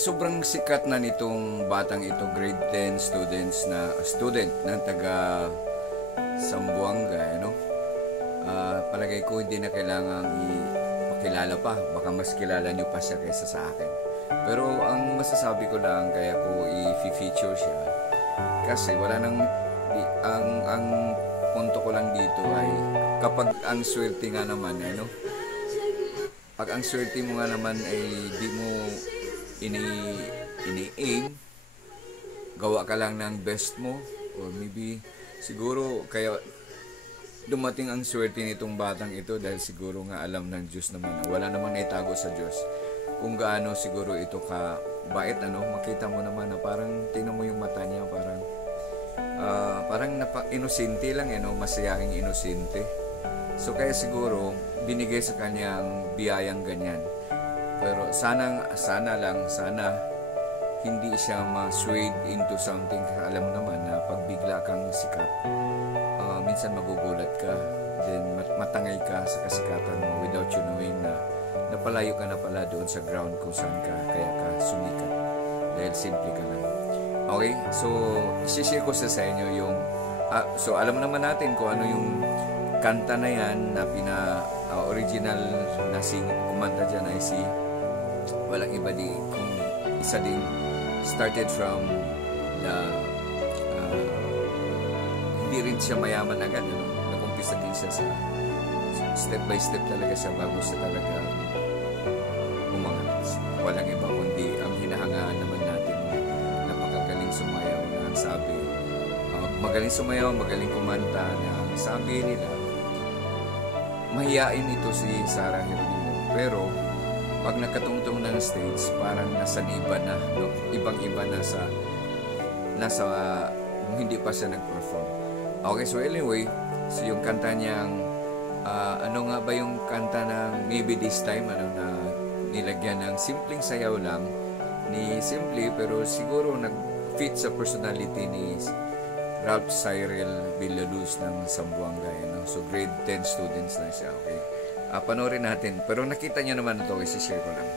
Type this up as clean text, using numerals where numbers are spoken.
sobrang sikat na nitong batang ito, grade 10 student ng taga Zamboanga, palagay ko hindi na kailangang ipakilala pa, baka mas kilala niyo pa siya kaysa sa akin. Pero ang masasabi ko lang, kaya ko i-feature siya kasi wala nang ang punto ko lang dito ay kapag ang swerte nga naman pag ang swerte mo nga naman ay di mo ini-aim, gawa ka lang ng best mo, or maybe siguro kaya dumating ang swerte nitong batang ito dahil siguro nga alam ng Diyos naman, wala namang naitago sa Diyos kung gaano siguro ito ka bait. Makita mo naman na parang tingnan mo yung mata niya, parang inosente lang, masayahing inosente. So kaya siguro binigay sa kanyang biyayang ganyan. Pero sana hindi siya ma-swayed into something. Alam mo naman na pag bigla kang sikat, minsan magugulat ka, then matangay ka sa kasikatan mo without you knowing na napalayo ka na pala doon sa ground kung saan ka kaya ka sumikat dahil simple ka lang. Okay, so isi-share ko sa inyo yung so alam naman natin kung ano yung kanta na yan na original na kumanta dyan ay si walang iba di kung isa din started from the hindi rin siya mayaman agad, nag-umpisa din siya sa step by step talaga siya bago siya talaga umangat. Walang iba kundi ang hinahangaan naman natin, napakagaling sumayaw na ang sabi, magaling sumayaw, magaling kumanta, na ang sabi nila mahiyain ito si Sarah Geronimo, pero pag nakatungtong ng stage parang nasa iba na, ibang-iba na nasa hindi pa siya nag-perform. Okay, so anyway, so yung kanta niyang ano nga ba yung kanta ng Maybe This Time, na nilagyan ng simpleng sayaw lang ni Simple, pero siguro nag-fit sa personality ni Ralph Cyril Villaluz ng Zamboanga. So grade 10 students na siya. Okay, panoorin natin, pero nakita niyo naman ito, isi-share ko lang.